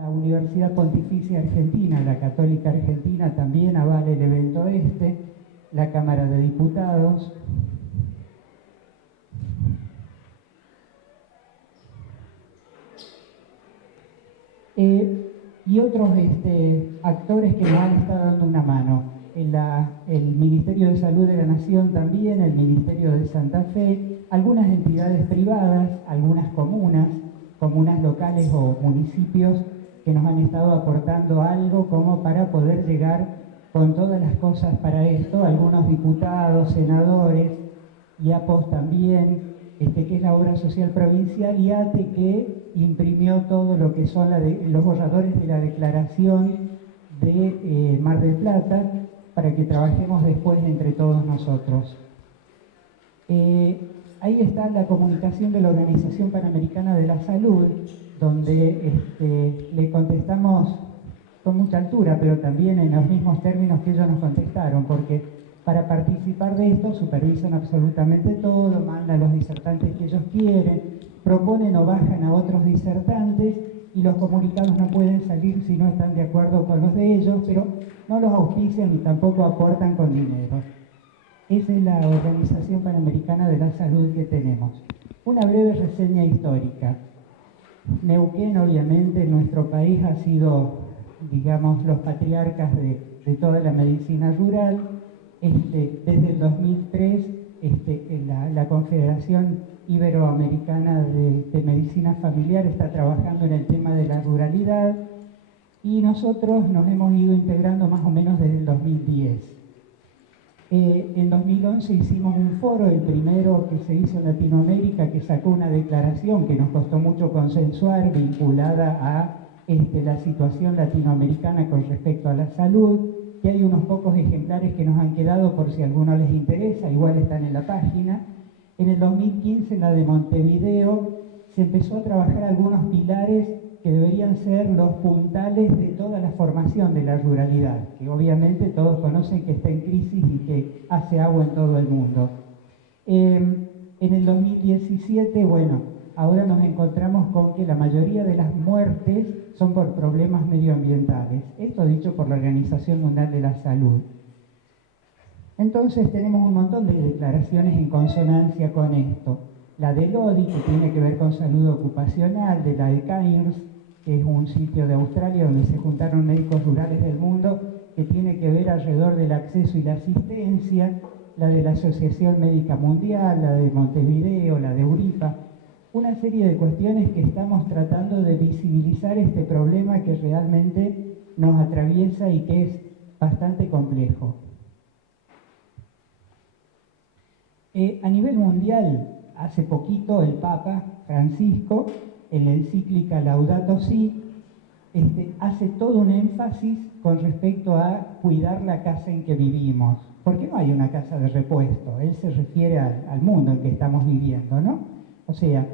La Universidad Pontificia Argentina, la Católica Argentina, también avala el evento la Cámara de Diputados. Y otros actores que nos han estado dando una mano. El Ministerio de Salud de la Nación también, el Ministerio de Santa Fe, algunas entidades privadas, algunas comunas locales o municipios que nos han estado aportando algo como para poder llegar con todas las cosas para esto, algunos diputados, senadores, IAPOS también, que es la Obra Social Provincial, y ATE, que imprimió todo lo que son los borradores de la declaración de Mar del Plata, para que trabajemos después entre todos nosotros. Ahí está la comunicación de la Organización Panamericana de la Salud, donde le contestamos con mucha altura, pero también en los mismos términos que ellos nos contestaron, porque para participar de esto supervisan absolutamente todo, mandan los disertantes que ellos quieren, proponen o bajan a otros disertantes, y los comunicados no pueden salir si no están de acuerdo con los de ellos, pero no los auspician ni tampoco aportan con dinero. Esa es la Organización Panamericana de la Salud que tenemos. Una breve reseña histórica. Neuquén, obviamente, en nuestro país ha sido, digamos, los patriarcas de toda la medicina rural. Desde el 2003, la Confederación Iberoamericana de Medicina Familiar está trabajando en el tema de la ruralidad, y nosotros nos hemos ido integrando más o menos desde el 2010. En 2011 hicimos un foro, el primero que se hizo en Latinoamérica, que sacó una declaración que nos costó mucho consensuar, vinculada a la situación latinoamericana con respecto a la salud, que hay unos pocos ejemplares que nos han quedado por si a alguno les interesa, igual están en la página. En el 2015, en la de Montevideo, se empezó a trabajar algunos pilares que deberían ser los puntales de toda la formación de la ruralidad, que obviamente todos conocen que está en crisis y que hace agua en todo el mundo. En el 2017, bueno, ahora nos encontramos con que la mayoría de las muertes son por problemas medioambientales. Esto dicho por la Organización Mundial de la Salud. Entonces tenemos un montón de declaraciones en consonancia con esto. La del ODI, que tiene que ver con salud ocupacional, de la de CAIRS, que es un sitio de Australia donde se juntaron médicos rurales del mundo, que tiene que ver alrededor del acceso y la asistencia, la de la Asociación Médica Mundial, la de Montevideo, la de Euripa, una serie de cuestiones que estamos tratando de visibilizar este problema que realmente nos atraviesa y que es bastante complejo. A nivel mundial, hace poquito el Papa Francisco, en la encíclica Laudato Si, hace todo un énfasis con respecto a cuidar la casa en que vivimos, porque no hay una casa de repuesto. Él se refiere al mundo en que estamos viviendo, ¿no? O sea,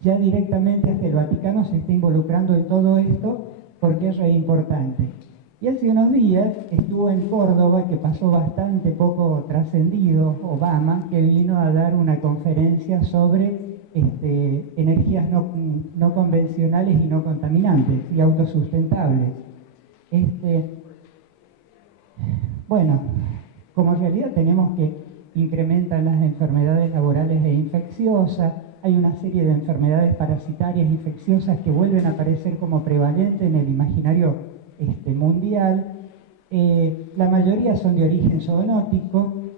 ya directamente hasta el Vaticano se está involucrando en todo esto porque es re importante. Y hace unos días estuvo en Córdoba, que pasó bastante poco trascendido, Obama, que vino a dar una conferencia sobre energías no convencionales y no contaminantes y autosustentables. Bueno, como realidad tenemos que incrementan las enfermedades laborales e infecciosas, hay una serie de enfermedades parasitarias infecciosas que vuelven a aparecer como prevalentes en el imaginario mundial. La mayoría son de origen zoonótico: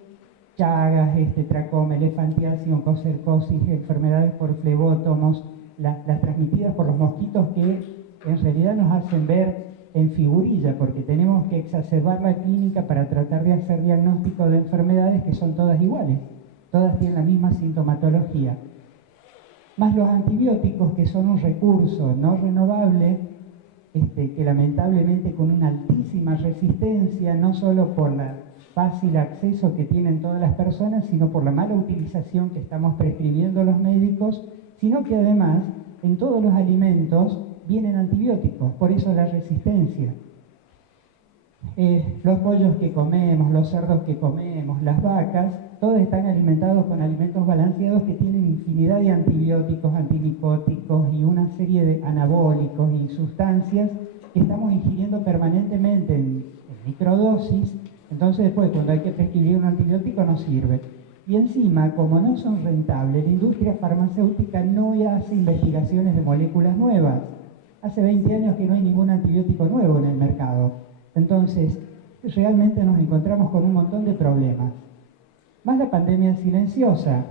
chagas, tracoma, elefantiasis, oncocercosis, enfermedades por flebótomos, las transmitidas por los mosquitos, que en realidad nos hacen ver en figurilla, porque tenemos que exacerbar la clínica para tratar de hacer diagnóstico de enfermedades que son todas iguales, todas tienen la misma sintomatología. Más los antibióticos, que son un recurso no renovable, que lamentablemente con una altísima resistencia, no solo por la fácil acceso que tienen todas las personas, sino por la mala utilización que estamos prescribiendo los médicos, sino que además en todos los alimentos vienen antibióticos, por eso la resistencia. Los pollos que comemos, los cerdos que comemos, las vacas, todos están alimentados con alimentos balanceados que tienen infinidad de antibióticos, antimicóticos y una serie de anabólicos y sustancias que estamos ingiriendo permanentemente en microdosis. Entonces después, cuando hay que prescribir un antibiótico, no sirve. Y encima, como no son rentables, la industria farmacéutica no hace investigaciones de moléculas nuevas. Hace 20 años que no hay ningún antibiótico nuevo en el mercado. Entonces, realmente nos encontramos con un montón de problemas. Más la pandemia silenciosa,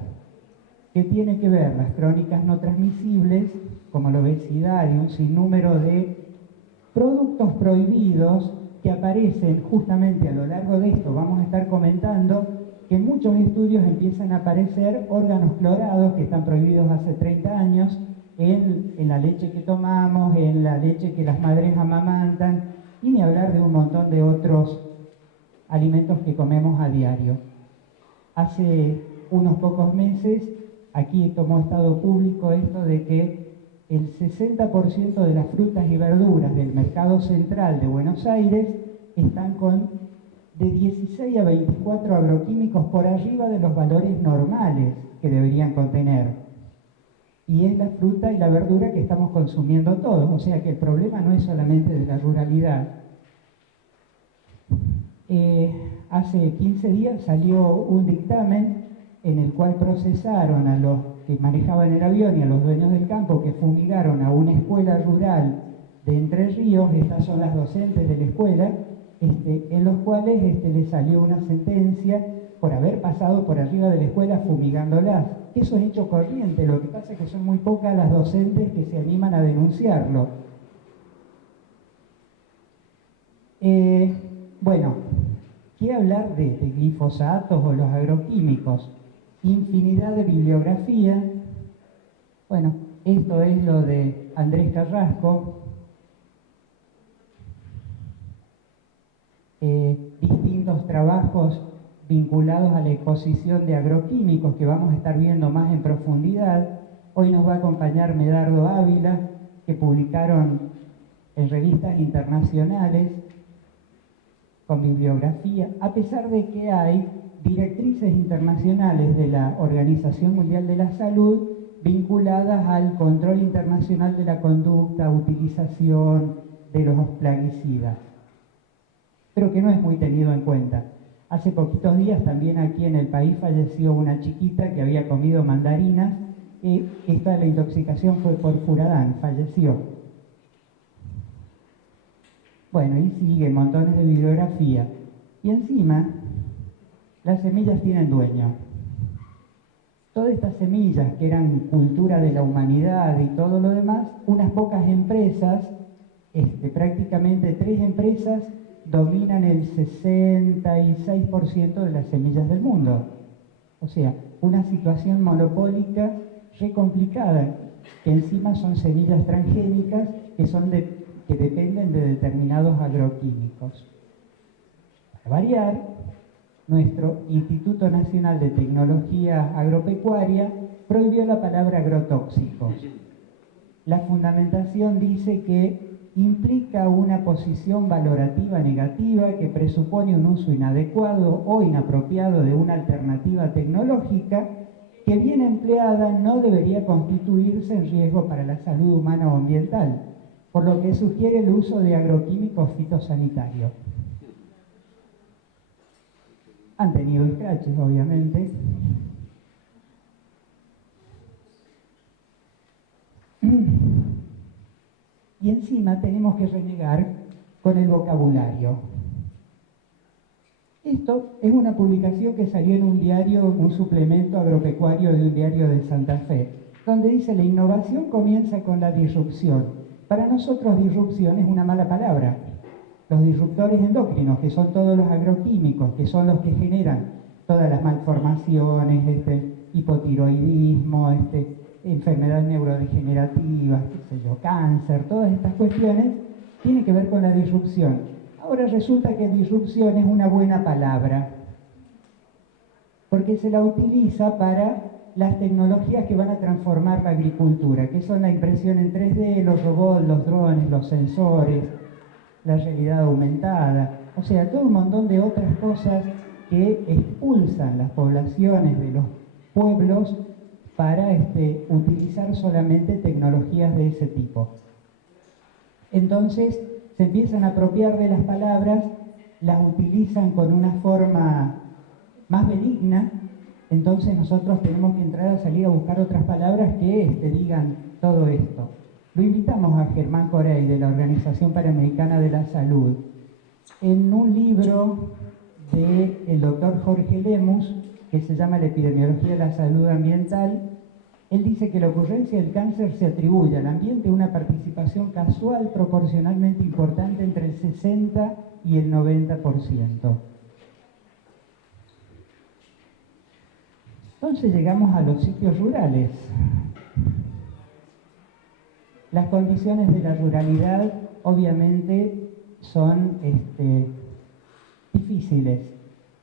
que tiene que ver las crónicas no transmisibles, como la obesidad y un sinnúmero de productos prohibidos que aparecen justamente a lo largo de esto. Vamos a estar comentando que en muchos estudios empiezan a aparecer órganos clorados que están prohibidos hace 30 años en la leche que tomamos, en la leche que las madres amamantan, y ni hablar de un montón de otros alimentos que comemos a diario. Hace unos pocos meses, aquí tomó estado público esto de que el 60% de las frutas y verduras del mercado central de Buenos Aires están con de 16 a 24 agroquímicos por arriba de los valores normales que deberían contener. Y es la fruta y la verdura que estamos consumiendo todos, o sea que el problema no es solamente de la ruralidad. Hace 15 días salió un dictamen en el cual procesaron a los que manejaban el avión y a los dueños del campo que fumigaron a una escuela rural de Entre Ríos. Estas son las docentes de la escuela, en los cuales les salió una sentencia por haber pasado por arriba de la escuela fumigándolas. Eso es hecho corriente, lo que pasa es que son muy pocas las docentes que se animan a denunciarlo. Bueno, ¿qué hablar de glifosatos o los agroquímicos? Infinidad de bibliografía. Bueno, esto es lo de Andrés Carrasco. Distintos trabajos vinculados a la exposición de agroquímicos que vamos a estar viendo más en profundidad. Hoy nos va a acompañar Medardo Ávila, que publicaron en revistas internacionales con bibliografía, a pesar de que hay directrices internacionales de la Organización Mundial de la Salud vinculadas al control internacional de la conducta, utilización de los plaguicidas, pero que no es muy tenido en cuenta. Hace poquitos días también aquí en el país falleció una chiquita que había comido mandarinas y la intoxicación fue por furadán, falleció. Bueno, y siguen montones de bibliografía. Y encima, las semillas tienen dueño. Todas estas semillas que eran cultura de la humanidad y todo lo demás, unas pocas empresas, prácticamente 3 empresas, dominan el 66% de las semillas del mundo. O sea, una situación monopólica re complicada, que encima son semillas transgénicas que dependen de determinados agroquímicos. Para variar, nuestro Instituto Nacional de Tecnología Agropecuaria prohibió la palabra agrotóxicos. La fundamentación dice que implica una posición valorativa negativa que presupone un uso inadecuado o inapropiado de una alternativa tecnológica que bien empleada no debería constituirse en riesgo para la salud humana o ambiental, por lo que sugiere el uso de agroquímicos fitosanitarios. Han tenido escraches, obviamente. Y encima tenemos que renegar con el vocabulario. Esto es una publicación que salió en un diario, un suplemento agropecuario de un diario de Santa Fe, donde dice: la innovación comienza con la disrupción. Para nosotros disrupción es una mala palabra. Los disruptores endocrinos, que son todos los agroquímicos, que son los que generan todas las malformaciones, hipotiroidismo, enfermedades neurodegenerativas, cáncer, todas estas cuestiones tienen que ver con la disrupción. Ahora resulta que disrupción es una buena palabra, porque se la utiliza para las tecnologías que van a transformar la agricultura, que son la impresión en 3D, los robots, los drones, los sensores, la realidad aumentada. O sea, todo un montón de otras cosas que expulsan las poblaciones de los pueblos para utilizar solamente tecnologías de ese tipo. Entonces se empiezan a apropiar de las palabras, las utilizan con una forma más benigna, entonces nosotros tenemos que entrar a salir a buscar otras palabras que digan todo esto. Lo invitamos a Germán Corey de la Organización Panamericana de la Salud. En un libro del doctor Jorge Lemus, que se llama La epidemiología de la salud ambiental, él dice que la ocurrencia del cáncer se atribuye al ambiente una participación casual proporcionalmente importante entre el 60 y el 90%. Entonces llegamos a los sitios rurales. Las condiciones de la ruralidad obviamente son difíciles,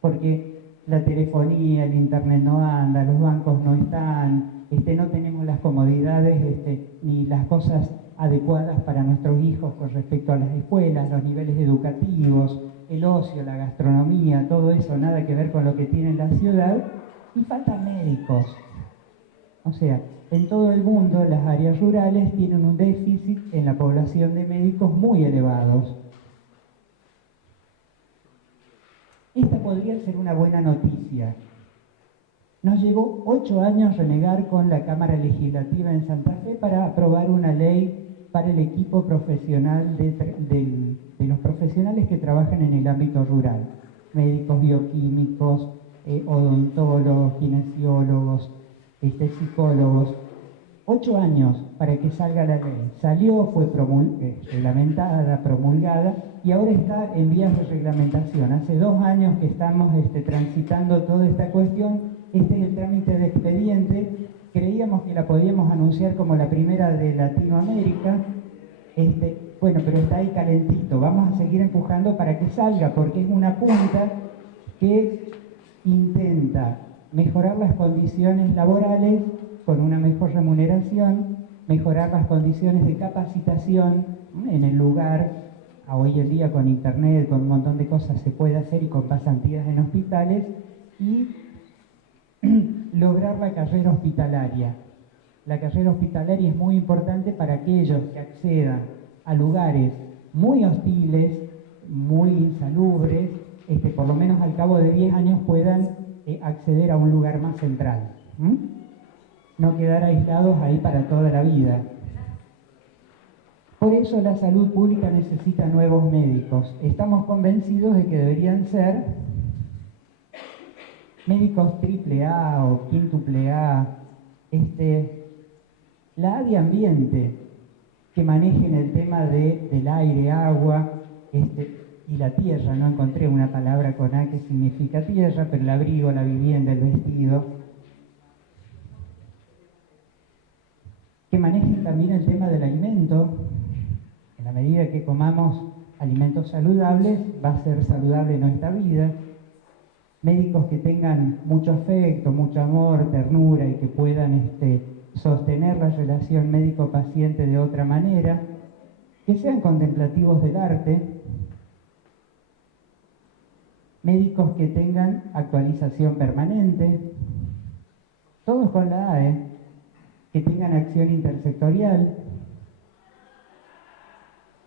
porque la telefonía, el internet no anda, los bancos no están, no tenemos las comodidades ni las cosas adecuadas para nuestros hijos con respecto a las escuelas, los niveles educativos, el ocio, la gastronomía, todo eso nada que ver con lo que tiene la ciudad, y faltan médicos. O sea, en todo el mundo las áreas rurales tienen un déficit en la población de médicos muy elevados. Esta podría ser una buena noticia. Nos llevó 8 años renegar con la Cámara Legislativa en Santa Fe para aprobar una ley para el equipo profesional de los profesionales que trabajan en el ámbito rural. Médicos, bioquímicos, odontólogos, kinesiólogos, psicólogos. 8 años para que salga la ley. Salió, fue reglamentada, promulgada y ahora está en vías de reglamentación. Hace 2 años que estamos transitando toda esta cuestión. Este es el trámite de expediente. Creíamos que la podíamos anunciar como la primera de Latinoamérica. Bueno, pero está ahí calentito. Vamos a seguir empujando para que salga, porque es una punta que intenta mejorar las condiciones laborales con una mejor remuneración, mejorar las condiciones de capacitación en el lugar. Hoy en día con internet, con un montón de cosas se puede hacer y con pasantías en hospitales, y lograr la carrera hospitalaria. La carrera hospitalaria es muy importante para aquellos que accedan a lugares muy hostiles, muy insalubres, por lo menos al cabo de 10 años puedan acceder a un lugar más central. No quedar aislados ahí para toda la vida. Por eso la salud pública necesita nuevos médicos. Estamos convencidos de que deberían ser médicos AAA o quíntuple-A, la A de ambiente, que manejen el tema del aire, agua, y la tierra. No encontré una palabra con A que significa tierra, pero el abrigo, la vivienda, el vestido. Que manejen también el tema del alimento. En la medida que comamos alimentos saludables, va a ser saludable nuestra vida. Médicos que tengan mucho afecto, mucho amor, ternura y que puedan sostener la relación médico-paciente de otra manera. Que sean contemplativos del arte. Médicos que tengan actualización permanente. Todos con la A, que tengan acción intersectorial,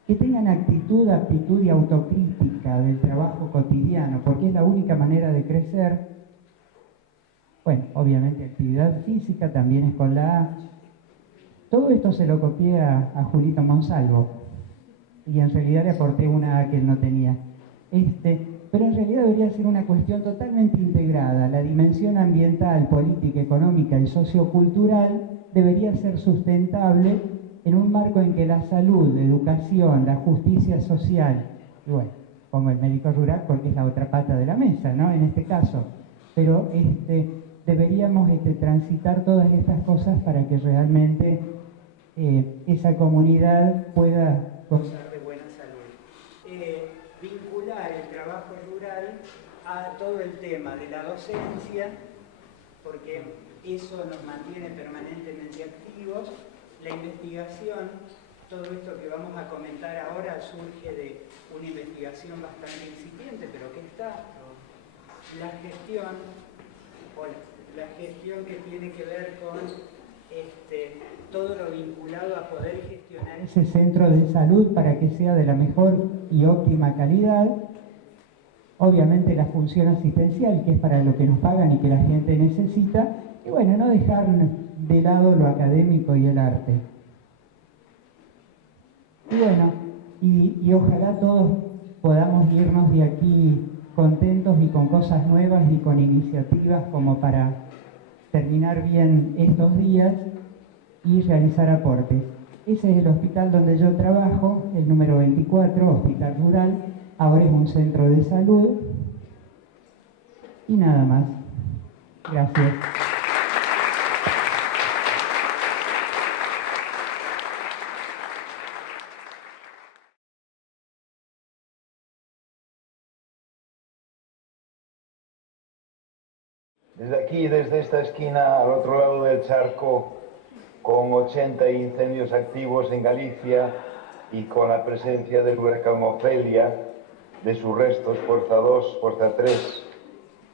que tengan actitud, aptitud y autocrítica del trabajo cotidiano, porque es la única manera de crecer. Bueno, obviamente actividad física también es con la A. Todo esto se lo copié a Julito Monsalvo, y en realidad le aporté una A que él no tenía. Pero en realidad debería ser una cuestión totalmente integrada. La dimensión ambiental, política, económica y sociocultural debería ser sustentable en un marco en que la salud, la educación, la justicia social, y bueno, pongo el médico rural porque es la otra pata de la mesa, ¿no? En este caso. Pero deberíamos transitar todas estas cosas para que realmente esa comunidad pueda gozar de buena salud. Vincular el trabajo rural a todo el tema de la docencia, porque eso nos mantiene permanentemente activos, la investigación, todo esto que vamos a comentar ahora surge de una investigación bastante incipiente, pero que está. La gestión que tiene que ver con todo lo vinculado a poder gestionar ese centro de salud para que sea de la mejor y óptima calidad. Obviamente la función asistencial, que es para lo que nos pagan y que la gente necesita, y bueno, no dejar de lado lo académico y el arte. Y bueno, y ojalá todos podamos irnos de aquí contentos y con cosas nuevas y con iniciativas como para terminar bien estos días y realizar aportes. Ese es el hospital donde yo trabajo, el número 24, Hospital Rural. Ahora es un centro de salud. Y nada más. Gracias. Desde aquí, desde esta esquina, al otro lado del charco, con 80 incendios activos en Galicia y con la presencia del huracán Ofelia, de sus restos, fuerza 2, fuerza 3,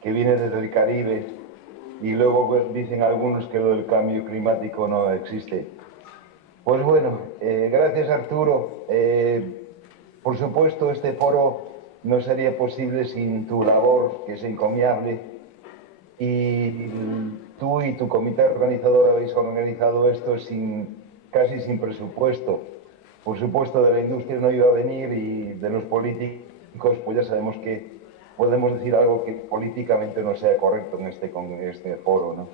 que viene desde el Caribe, y luego pues, dicen algunos que lo del cambio climático no existe. Pues bueno, gracias Arturo. Por supuesto, este foro no sería posible sin tu labor, que es encomiable. Y tú y tu comité organizador habéis organizado esto casi sin presupuesto. Por supuesto, de la industria no iba a venir y de los políticos, pues ya sabemos que podemos decir algo que políticamente no sea correcto en este foro, ¿no?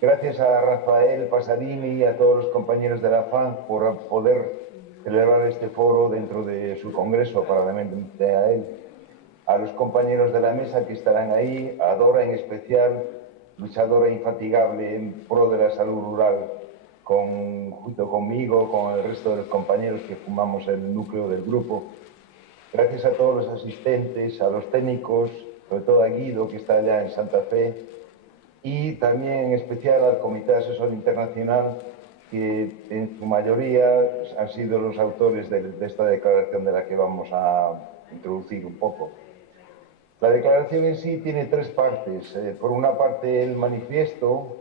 Gracias a Rafael Pasadini y a todos los compañeros de la FAN por poder celebrar este foro dentro de su congreso, probablemente a él. A los compañeros de la mesa que estarán ahí, a Dora en especial, luchadora infatigable en pro de la salud rural, junto conmigo, con el resto de los compañeros que formamos el núcleo del grupo. Gracias a todos los asistentes, a los técnicos, sobre todo a Guido, que está allá en Santa Fe, y también en especial al Comité Asesor Internacional, que en su mayoría han sido los autores de esta declaración de la que vamos a introducir un poco. La declaración en sí tiene tres partes. Por una parte, el manifiesto,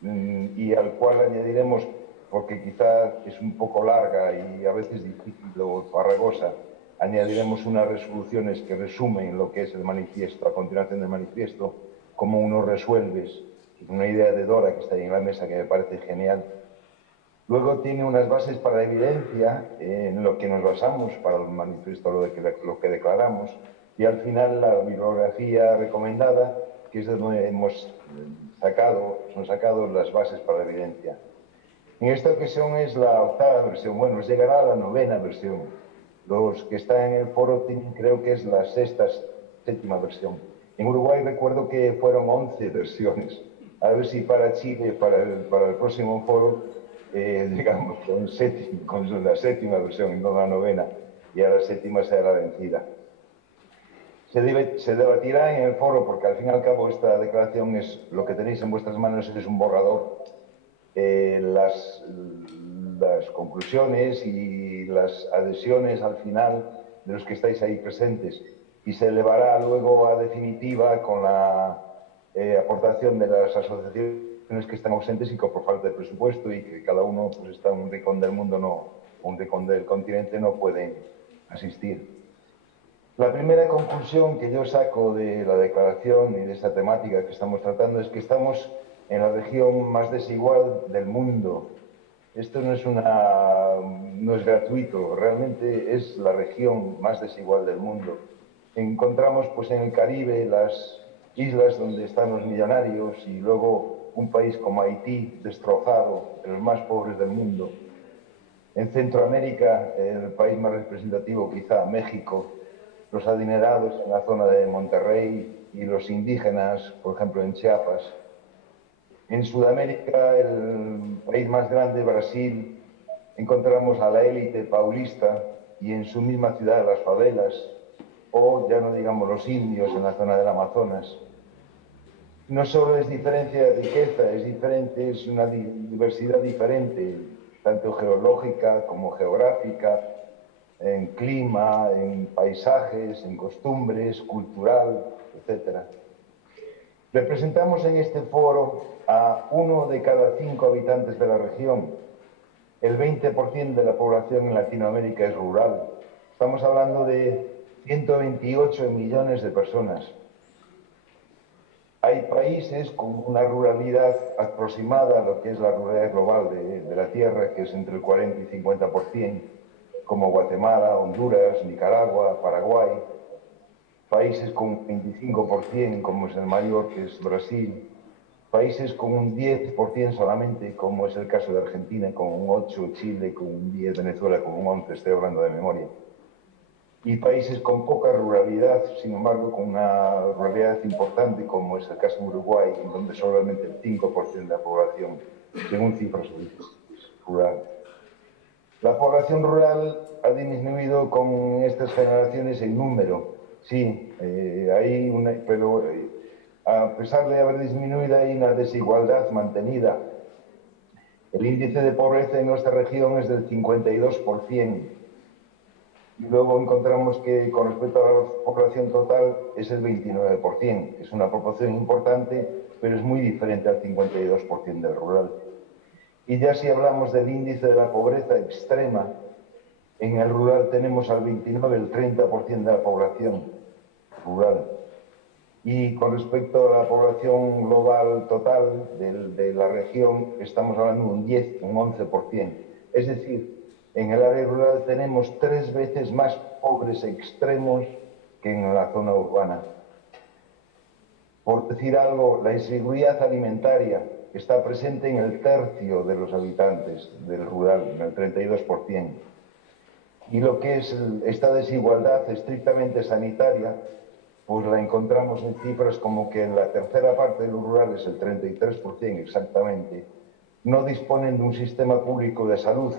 y al cual añadiremos, porque quizá es un poco larga y a veces difícil o farragosa, añadiremos unas resoluciones que resumen lo que es el manifiesto, a continuación del manifiesto, como unos resuelves, una idea de Dora que está ahí en la mesa que me parece genial. Luego tiene unas bases para la evidencia, en lo que nos basamos para el manifiesto, lo que declaramos, y al final la bibliografía recomendada, que es de donde son sacados las bases para la evidencia. En esta ocasión es la octava versión, bueno, nos llegará a la novena versión. Los que están en el foro creo que es la séptima versión. En Uruguay recuerdo que fueron 11 versiones. A ver si para Chile, para el próximo foro, digamos, con la séptima versión y no la novena, y a la séptima será la vencida. Se debatirá en el foro, porque al fin y al cabo esta declaración es lo que tenéis en vuestras manos, es un borrador. Las conclusiones y las adhesiones al final de los que estáis ahí presentes, y se elevará luego a definitiva con la aportación de las asociaciones que están ausentes y que por falta de presupuesto y que cada uno pues, está en un rincón del mundo, un rincón del continente, no pueden asistir. La primera conclusión que yo saco de la declaración y de esta temática que estamos tratando es que estamos en la región más desigual del mundo. Esto no es gratuito, realmente es la región más desigual del mundo. Encontramos pues en el Caribe las islas donde están los millonarios y luego un país como Haití destrozado, de los más pobres del mundo. En Centroamérica, el país más representativo quizá, México, los adinerados en la zona de Monterrey y los indígenas, por ejemplo, en Chiapas. En Sudamérica, el país más grande, Brasil, encontramos a la élite paulista y en su misma ciudad las favelas, o ya no digamos los indios en la zona del Amazonas. No solo es diferencia de riqueza, es una diversidad diferente. tanto geológica como geográfica, en clima, en paisajes, en costumbres, cultural, etc. Representamos en este foro a 1 de cada 5 habitantes de la región. El 20% de la población en Latinoamérica es rural. Estamos hablando de 128 millones de personas. Hay países con una ruralidad aproximada a lo que es la ruralidad global de la Tierra, que es entre el 40 y 50%, como Guatemala, Honduras, Nicaragua, Paraguay. Países con un 25%, como es el mayor, que es Brasil. Países con un 10% solamente, como es el caso de Argentina, con un 8%, Chile con un 10%, Venezuela con un 11%, estoy hablando de memoria. Y países con poca ruralidad, sin embargo, con una ruralidad importante, como es el caso de Uruguay, en donde solamente el 5% de la población, según cifras rural. La población rural ha disminuido con estas generaciones en número, sí, pero a pesar de haber disminuido hay una desigualdad mantenida. El índice de pobreza en nuestra región es del 52%. Y luego encontramos que con respecto a la población total es el 29%. Es una proporción importante, pero es muy diferente al 52% del rural. Y ya si hablamos del índice de la pobreza extrema, en el rural tenemos al 29, el 30% de la población rural. Y con respecto a la población global total de la región, estamos hablando de un 10, un 11%. Es decir, en el área rural tenemos 3 veces más pobres extremos que en la zona urbana. Por decir algo, la inseguridad alimentaria está presente en el tercio de los habitantes del rural, en el 32%. Y lo que es esta desigualdad estrictamente sanitaria, pues la encontramos en cifras como que en la tercera parte de los rurales, el 33% exactamente, no disponen de un sistema público de salud.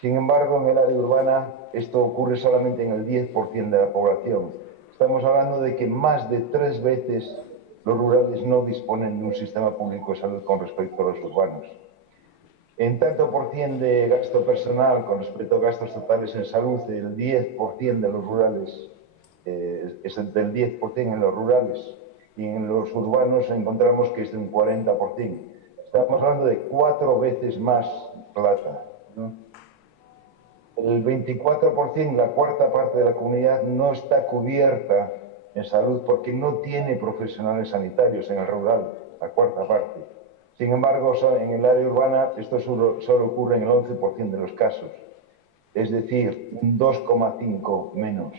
Sin embargo, en el área urbana esto ocurre solamente en el 10% de la población. Estamos hablando de que más de 3 veces los rurales no disponen de un sistema público de salud con respecto a los urbanos. En tanto por cien de gasto personal con respecto a gastos totales en salud, el 10% de los rurales es del 10% en los rurales, y en los urbanos encontramos que es de un 40%. Estamos hablando de 4 veces más plata, ¿no? El 24%, la cuarta parte de la comunidad, no está cubierta en salud porque no tiene profesionales sanitarios en el rural, la cuarta parte. Sin embargo, en el área urbana esto solo ocurre en el 11% de los casos, es decir, un 2,5 menos.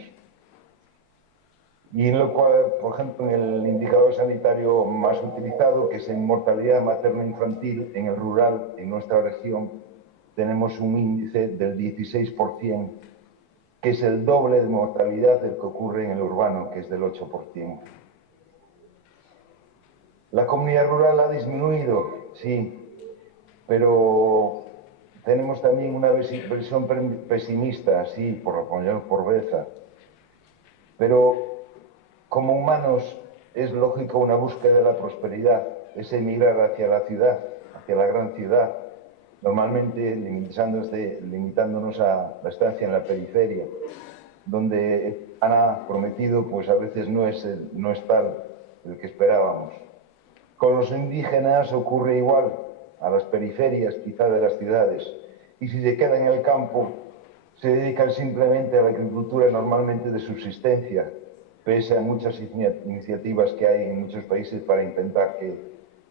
Y en lo cual, por ejemplo, en el indicador sanitario más utilizado, que es en mortalidad materno-infantil, en el rural, en nuestra región, tenemos un índice del 16%, que es el doble de mortalidad del que ocurre en el urbano, que es del 8%. La comunidad rural ha disminuido, sí, pero tenemos también una visión pesimista, sí, por la pobreza. Pero como humanos es lógico una búsqueda de la prosperidad, es emigrar hacia la ciudad, hacia la gran ciudad, normalmente limitándonos a la estancia en la periferia, donde han prometido, pues a veces no es tal el que esperábamos. Con los indígenas ocurre igual, a las periferias quizá de las ciudades, y si se quedan en el campo, se dedican simplemente a la agricultura normalmente de subsistencia, pese a muchas iniciativas que hay en muchos países para intentar que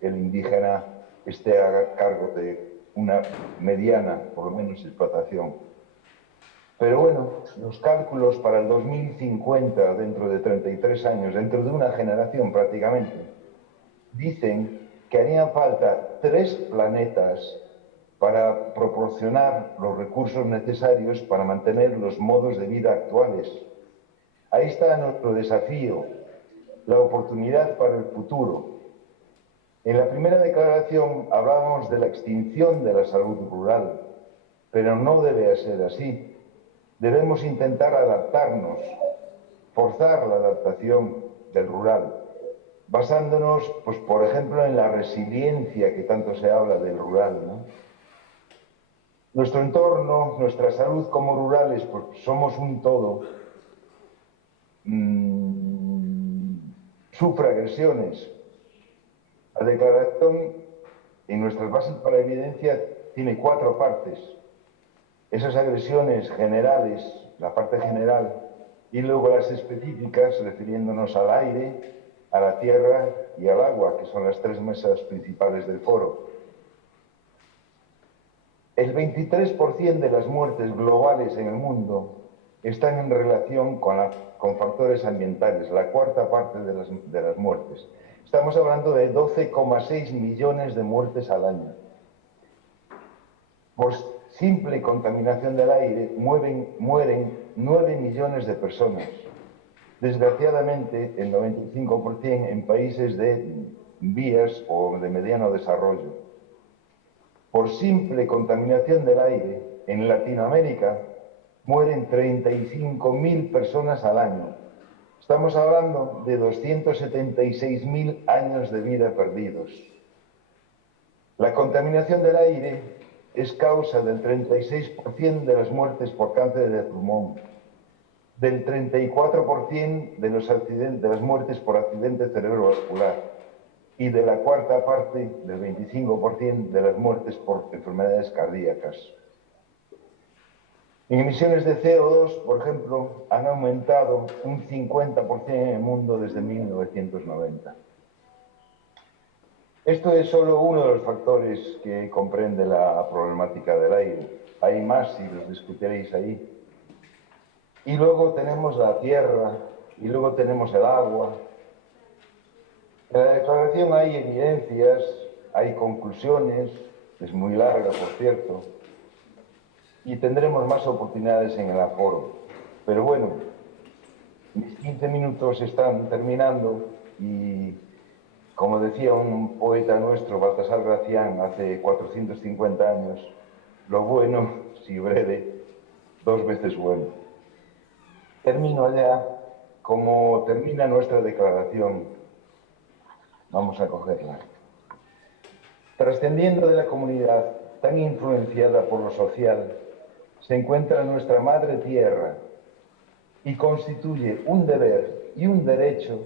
el indígena esté a cargo de una mediana, por lo menos, explotación. Pero bueno, los cálculos para el 2050, dentro de 33 años, dentro de una generación prácticamente, dicen que harían falta 3 planetas para proporcionar los recursos necesarios para mantener los modos de vida actuales. Ahí está nuestro desafío, la oportunidad para el futuro. En la primera declaración hablábamos de la extinción de la salud rural, pero no debe ser así. Debemos intentar adaptarnos, forzar la adaptación del rural, basándonos, pues, por ejemplo, en la resiliencia que tanto se habla del rural, ¿no? Nuestro entorno, nuestra salud como rurales, pues somos un todo, sufre agresiones. La declaración, en nuestras bases para la evidencia, tiene 4 partes. Esas agresiones generales, la parte general, y luego las específicas, refiriéndonos al aire, a la tierra y al agua, que son las 3 mesas principales del foro. El 23% de las muertes globales en el mundo están en relación con factores ambientales, la 4ª parte de las muertes. Estamos hablando de 12,6 millones de muertes al año. Por simple contaminación del aire mueren 9 millones de personas. Desgraciadamente, el 95% en países de vías o de mediano desarrollo. Por simple contaminación del aire, en Latinoamérica mueren 35.000 personas al año. Estamos hablando de 276.000 años de vida perdidos. La contaminación del aire es causa del 36% de las muertes por cáncer de pulmón, del 34% de las muertes por accidente cerebrovascular y de la 4ª parte, del 25% de las muertes por enfermedades cardíacas. En emisiones de CO2, por ejemplo, han aumentado un 50% en el mundo desde 1990. Esto es solo uno de los factores que comprende la problemática del aire. Hay más y los discutiréis ahí. Y luego tenemos la tierra, y luego tenemos el agua. En la declaración hay evidencias, hay conclusiones, es muy larga, por cierto, y tendremos más oportunidades en el aforo. Pero bueno, mis 15 minutos están terminando y, como decía un poeta nuestro, Baltasar Gracián, hace 450 años, lo bueno, si breve, 2 veces bueno. Termino allá como termina nuestra declaración. Vamos a cogerla. Trascendiendo de la comunidad tan influenciada por lo social, se encuentra nuestra madre tierra y constituye un deber y un derecho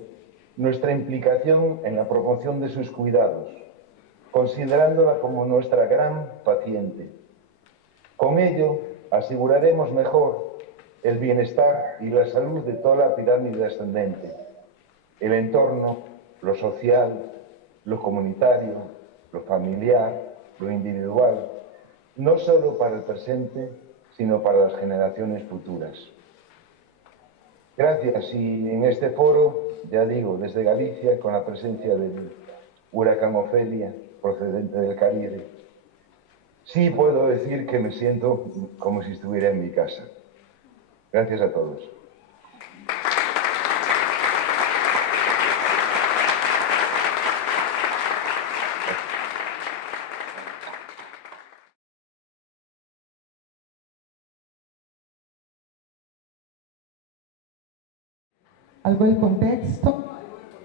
nuestra implicación en la promoción de sus cuidados, considerándola como nuestra gran paciente. Con ello, aseguraremos mejor el bienestar y la salud de toda la pirámide ascendente, el entorno, lo social, lo comunitario, lo familiar, lo individual, no solo para el presente, sino para las generaciones futuras. Gracias, y en este foro, ya digo, desde Galicia, con la presencia del huracán Ofelia, procedente del Caribe, sí puedo decir que me siento como si estuviera en mi casa. Gracias a todos. Algo del contexto,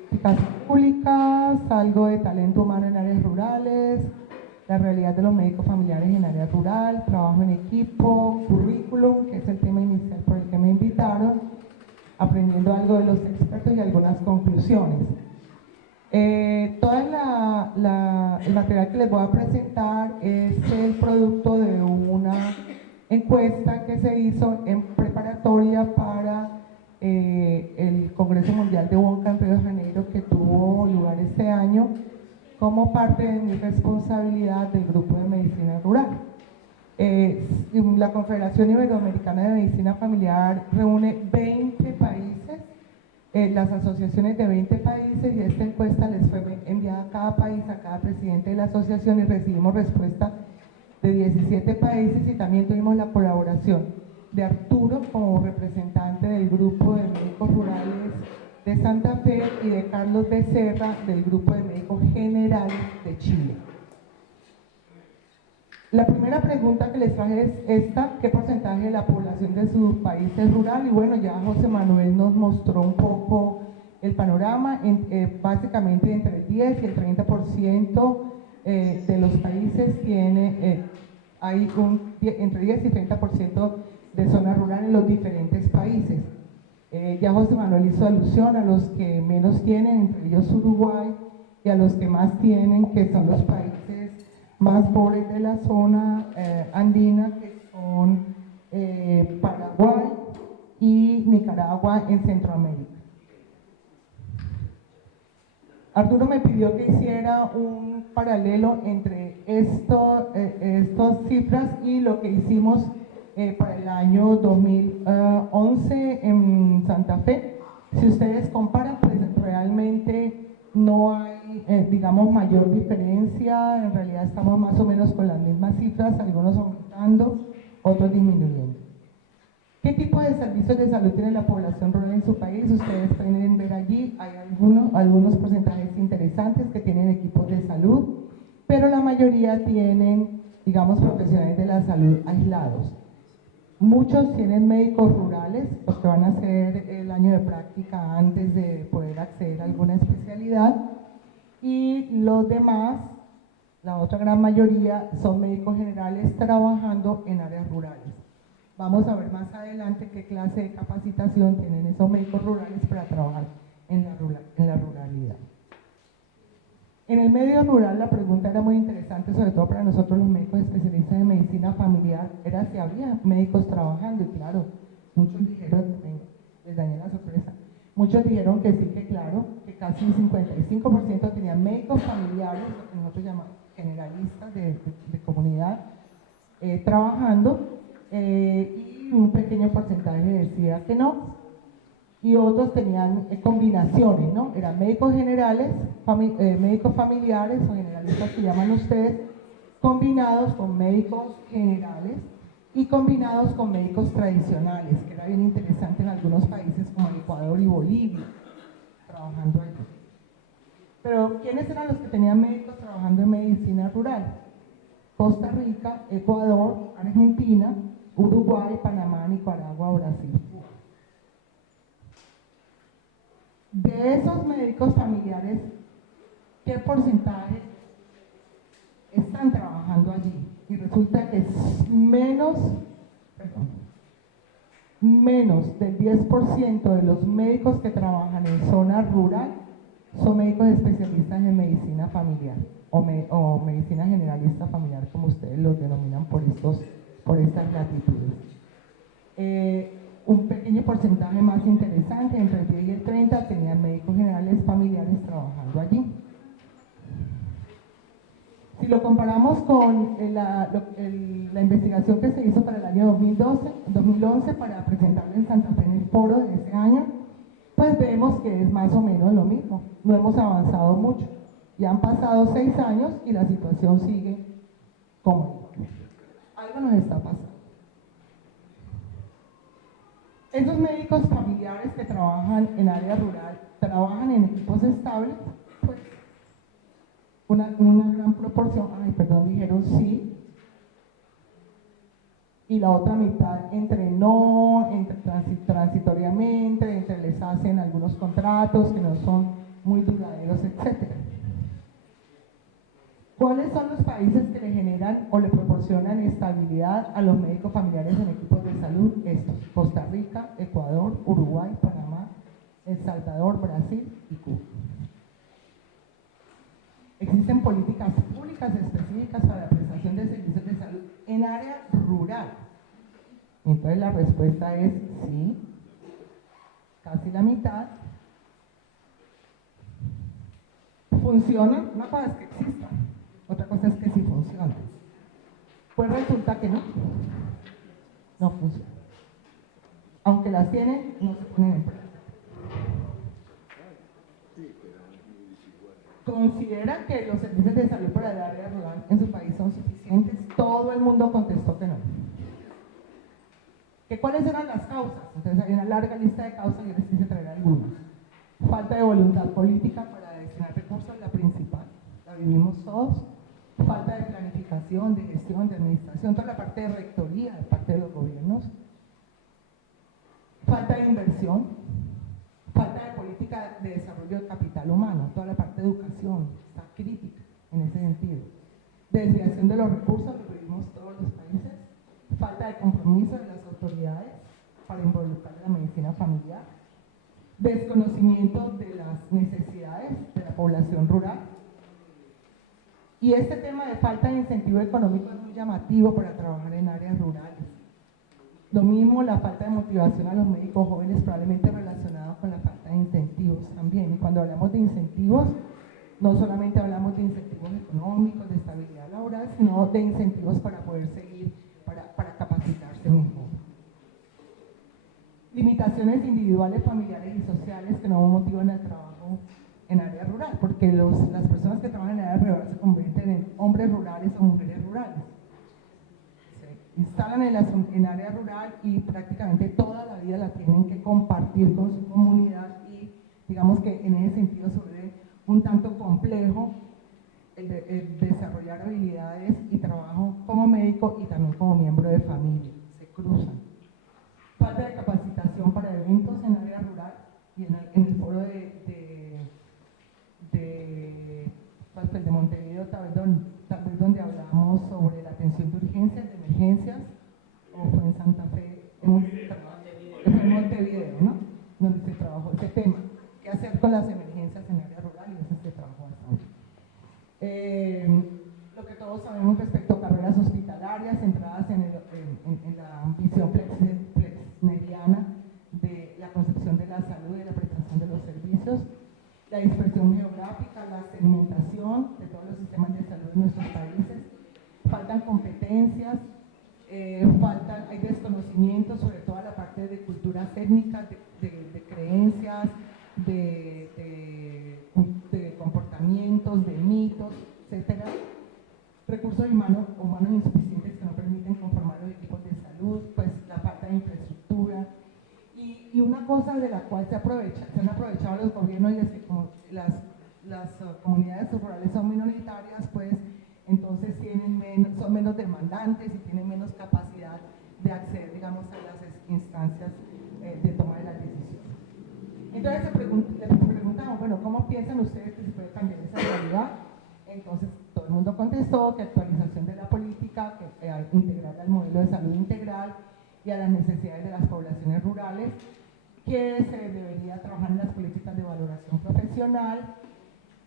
políticas públicas, algo de talento humano en áreas rurales, la realidad de los médicos familiares en área rural, trabajo en equipo, currículum, que es el tema inicial por el que me invitaron, aprendiendo algo de los expertos y algunas conclusiones. Todo el material que les voy a presentar es el producto de una encuesta que se hizo en preparatoria para el Congreso Mundial de Wonka en Río de Janeiro, que tuvo lugar este año, como parte de mi responsabilidad del Grupo de Medicina Rural. La Confederación Iberoamericana de Medicina Familiar reúne 20 países, las asociaciones de 20 países, y esta encuesta les fue enviada a cada país, a cada presidente de la asociación, y recibimos respuesta de 17 países, y también tuvimos la colaboración de Arturo como representante del Grupo de Médicos Rurales de Santa Fe y de Carlos Becerra del Grupo de Médicos Generales de Chile. La primera pregunta que les traje es esta: ¿qué porcentaje de la población de su país es rural? Y bueno, ya José Manuel nos mostró un poco el panorama, básicamente entre el 10 y el 30% de los países tiene hay entre 10 y 30% de zona rural en los diferentes países. Ya José Manuel hizo alusión a los que menos tienen, entre ellos Uruguay, y a los que más tienen, que son los países más pobres de la zona andina, que son Paraguay y Nicaragua en Centroamérica. Arturo me pidió que hiciera un paralelo entre estas cifras y lo que hicimos para el año 2011 en Santa Fe. Si ustedes comparan, pues realmente no hay, digamos, mayor diferencia. En realidad estamos más o menos con las mismas cifras, algunos aumentando, otros disminuyendo. ¿Qué tipo de servicios de salud tiene la población rural en su país? Ustedes pueden ver allí, hay algunos porcentajes interesantes que tienen equipos de salud, pero la mayoría tienen, digamos, profesionales de la salud aislados. Muchos tienen médicos rurales, porque van a hacer el año de práctica antes de poder acceder a alguna especialidad, y los demás, la otra gran mayoría, son médicos generales trabajando en áreas rurales. Vamos a ver más adelante qué clase de capacitación tienen esos médicos rurales para trabajar en la ruralidad. En el medio rural la pregunta era muy interesante, sobre todo para nosotros los médicos especialistas en medicina familiar, era si había médicos trabajando, y claro, muchos dijeron, les dañé la sorpresa, muchos dijeron que sí, que claro, que casi un 55% tenían médicos familiares, lo que nosotros llamamos generalistas de comunidad, trabajando, y un pequeño porcentaje decía que no, y otros tenían combinaciones, ¿no? Eran médicos generales, médicos familiares o generalistas que llaman ustedes, combinados con médicos generales y combinados con médicos tradicionales, que era bien interesante en algunos países como Ecuador y Bolivia, trabajando allí. Pero, ¿quiénes eran los que tenían médicos trabajando en medicina rural? Costa Rica, Ecuador, Argentina, Uruguay, Panamá, Nicaragua, Brasil. De esos médicos familiares, ¿qué porcentaje están trabajando allí? Y resulta que es menos del 10% de los médicos que trabajan en zona rural son médicos especialistas en medicina familiar o medicina generalista familiar, como ustedes los denominan por estas latitudes. Un pequeño porcentaje más interesante, entre el 10 y el 30, tenían médicos generales familiares trabajando allí. Si lo comparamos con la investigación que se hizo para el año 2011 para presentarla en Santa Fe en el foro de ese año, pues vemos que es más o menos lo mismo. No hemos avanzado mucho. Ya han pasado 6 años y la situación sigue como algo nos está pasando. Esos médicos familiares que trabajan en área rural, trabajan en equipos estables, pues una gran proporción, dijeron sí, y la otra mitad entre no, entre transitoriamente, entre les hacen algunos contratos que no son muy duraderos, etc. ¿Cuáles son los países que le generan o le proporcionan estabilidad a los médicos familiares en equipos de salud? Estos: Costa Rica, Ecuador, Uruguay, Panamá, El Salvador, Brasil y Cuba. ¿Existen políticas públicas específicas para la prestación de servicios de salud en área rural? Entonces la respuesta es sí, casi la mitad. ¿Funcionan? Una cosa es que existan, otra cosa es que sí funcionan. Pues resulta que no funcionan. Aunque las tienen, no se ponen en práctica. ¿Considera que los servicios de salud para el área rural en su país son suficientes? Todo el mundo contestó que no. ¿Cuáles eran las causas? Entonces hay una larga lista de causas y yo les quise traer algunas. Falta de voluntad política para destinar recursos, la principal, la vivimos todos. Falta de planificación, de gestión, de administración, toda la parte de rectoría de parte de los gobiernos. Falta de inversión, falta de política de desarrollo de capital humano, toda la parte de educación está crítica en ese sentido. Desviación de los recursos, lo vivimos todos los países. compromiso de las autoridades para involucrar la medicina familiar, desconocimiento de las necesidades de la población rural. Y este tema de falta de incentivo económico es muy llamativo para trabajar en áreas rurales. Lo mismo la falta de motivación a los médicos jóvenes, probablemente relacionado con la falta de incentivos también. Y cuando hablamos de incentivos, no solamente hablamos de incentivos económicos, de estabilidad laboral, sino de incentivos para poder seguir, para capacitarse mejor. Limitaciones individuales, familiares y sociales que no motivan el trabajo en área rural, porque las personas que trabajan en área rural se convierten en hombres rurales o mujeres rurales. Se instalan en área rural y prácticamente toda la vida la tienen que compartir con su comunidad y digamos que en ese sentido se vuelve un tanto complejo el desarrollar habilidades y trabajo como médico y también como miembro de familia, se cruzan. Falta de capacitación para eventos en área rural y en el foro de Montevideo, tal vez donde hablamos sobre la atención de urgencias, de emergencias, o fue en Santa Fe, fue en Montevideo, ¿no? Donde se trabajó este tema. ¿Qué hacer con las emergencias en área rural? Y eso se trabajó bastante. Lo que todos sabemos respecto a carreras hospitalarias centradas en la visión flexneriana de la concepción de la salud y de la prestación de los servicios, la dispersión geográfica, la segmentación de todos los sistemas de salud en nuestros países, faltan competencias, hay desconocimiento sobre toda la parte de culturas étnicas, de creencias, de comportamientos, de mitos, etc. Recursos humanos insuficientes que no permiten conformar los equipos de salud, pues la falta de infraestructura. Y una cosa de la cual se han aprovechado los gobiernos y es que como las comunidades rurales son minoritarias, pues entonces son menos demandantes y tienen menos capacidad de acceder, digamos, a las instancias de toma de las decisiones. Entonces les preguntamos, bueno, ¿cómo piensan ustedes que se puede cambiar esa realidad? Entonces todo el mundo contestó que actualización de la política, que integrar al modelo de salud integral y a las necesidades de las poblaciones rurales, que se debería trabajar en las políticas de valoración profesional,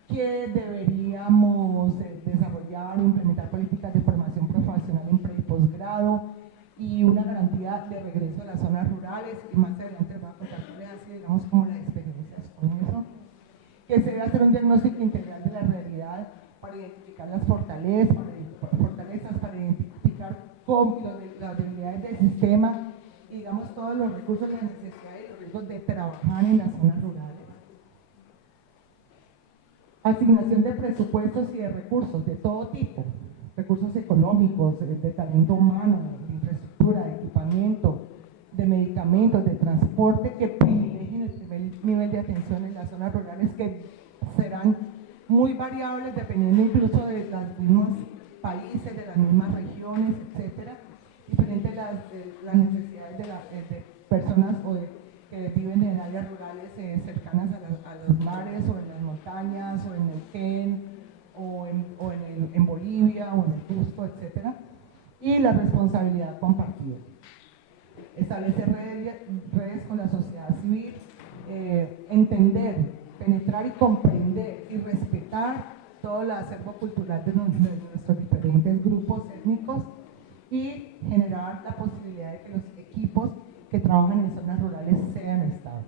que deberíamos desarrollar o implementar políticas de formación profesional en pre y posgrado y una garantía de regreso a las zonas rurales, y más adelante les voy a contar así, digamos, como las experiencias con eso, que se debe hacer un diagnóstico integral de la realidad para identificar las fortalezas, para identificar las debilidades del sistema y, digamos, todos los recursos, las necesidades y los riesgos de trabajar en las zonas rurales. Asignación de presupuestos y de recursos de todo tipo, recursos económicos, de talento humano, de infraestructura, de equipamiento, de medicamentos, de transporte, que privilegien el primer nivel de atención en las zonas rurales, que serán muy variables dependiendo incluso de los mismos países, de las mismas regiones, etcétera, diferentes las necesidades de personas que viven en áreas rurales cercanas a los mares o en las montañas o en el Ken o en Bolivia o en el Cusco, etcétera, y la responsabilidad compartida. Establecer redes con la sociedad civil, entender, penetrar y comprender y respetar todo el acervo cultural de nuestros diferentes grupos étnicos y generar la posibilidad de que los equipos que trabajan en zonas rurales sean estables.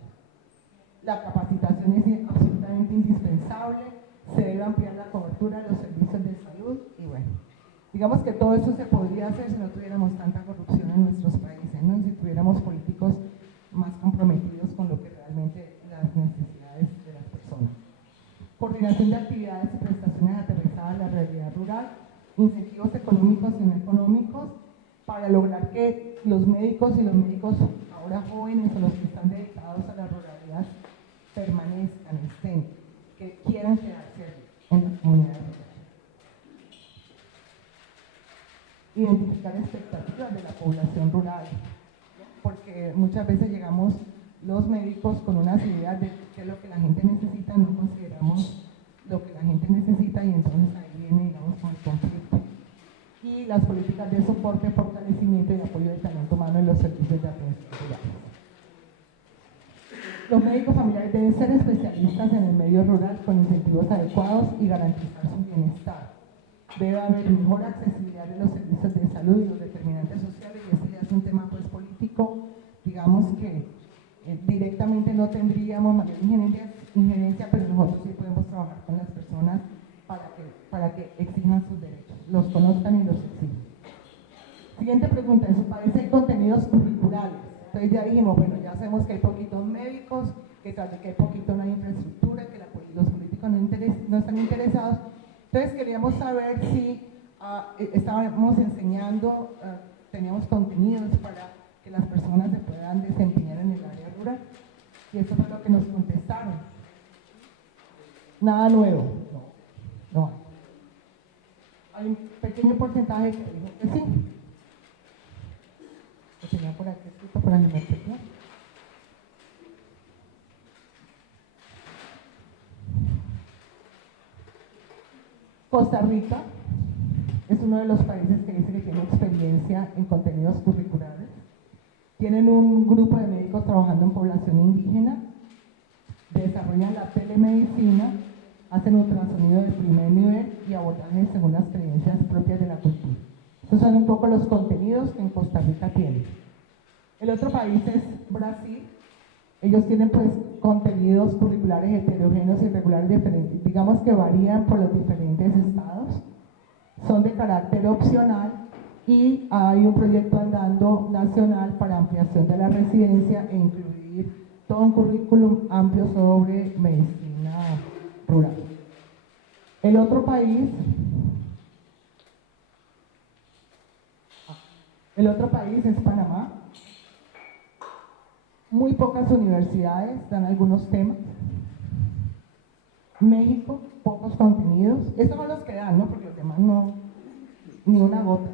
La capacitación es absolutamente indispensable, se debe ampliar la cobertura de los servicios de salud y bueno, digamos que todo eso se podría hacer si no tuviéramos tanta corrupción en nuestros países, ¿no? Si tuviéramos políticos más comprometidos con lo que realmente las necesidades de las personas. Coordinación de actividades y prestaciones aterrizadas a la realidad rural, incentivos económicos y no económicos para lograr que los médicos y los médicos ahora jóvenes o los que están dedicados a la ruralidad permanezcan, estén, que quieran quedarse en la comunidad rural. Identificar expectativas de la población rural, porque muchas veces llegamos los médicos con unas ideas de qué es lo que la gente necesita, no consideramos lo que la gente necesita y entonces ahí viene, digamos, con el conflicto. y las políticas de soporte, fortalecimiento y apoyo del talento humano en los servicios de atención rural. Los médicos familiares deben ser especialistas en el medio rural con incentivos adecuados y garantizar su bienestar. Debe haber mejor accesibilidad de los servicios de salud y los determinantes sociales, y este ya es un tema pues político, digamos que directamente no tendríamos mayor injerencia, pero nosotros sí podemos trabajar con las personas para que exijan sus derechos, los conozcan y los exijan. Siguiente pregunta, ¿en su país hay contenidos curriculares? Entonces ya dijimos, bueno, ya sabemos que hay poquitos médicos, que tras de que hay poquito no hay infraestructura, que los políticos no están interesados. Entonces queríamos saber si estábamos enseñando, teníamos contenidos para que las personas se puedan desempeñar en el área rural. Y eso fue lo que nos contestaron. Nada nuevo, no hay. Hay un pequeño porcentaje que dijo que sí. Lo tenía por aquí escrito para no explicar. Costa Rica es uno de los países que dice que tiene experiencia en contenidos curriculares. Tienen un grupo de médicos trabajando en población indígena, desarrollan la telemedicina, hacen ultrasonido de primer nivel y abordajes según las creencias propias de la cultura. Estos son un poco los contenidos que en Costa Rica tienen. El otro país es Brasil. Ellos tienen pues contenidos curriculares heterogéneos y regulares diferentes, digamos que varían por los diferentes estados, son de carácter opcional y hay un proyecto andando nacional para ampliación de la residencia e incluir todo un currículum amplio sobre medicina rural. El otro país es Panamá. Muy pocas universidades dan algunos temas. México, pocos contenidos. Estos son los que dan, ¿no? Porque los demás no, ni una gota.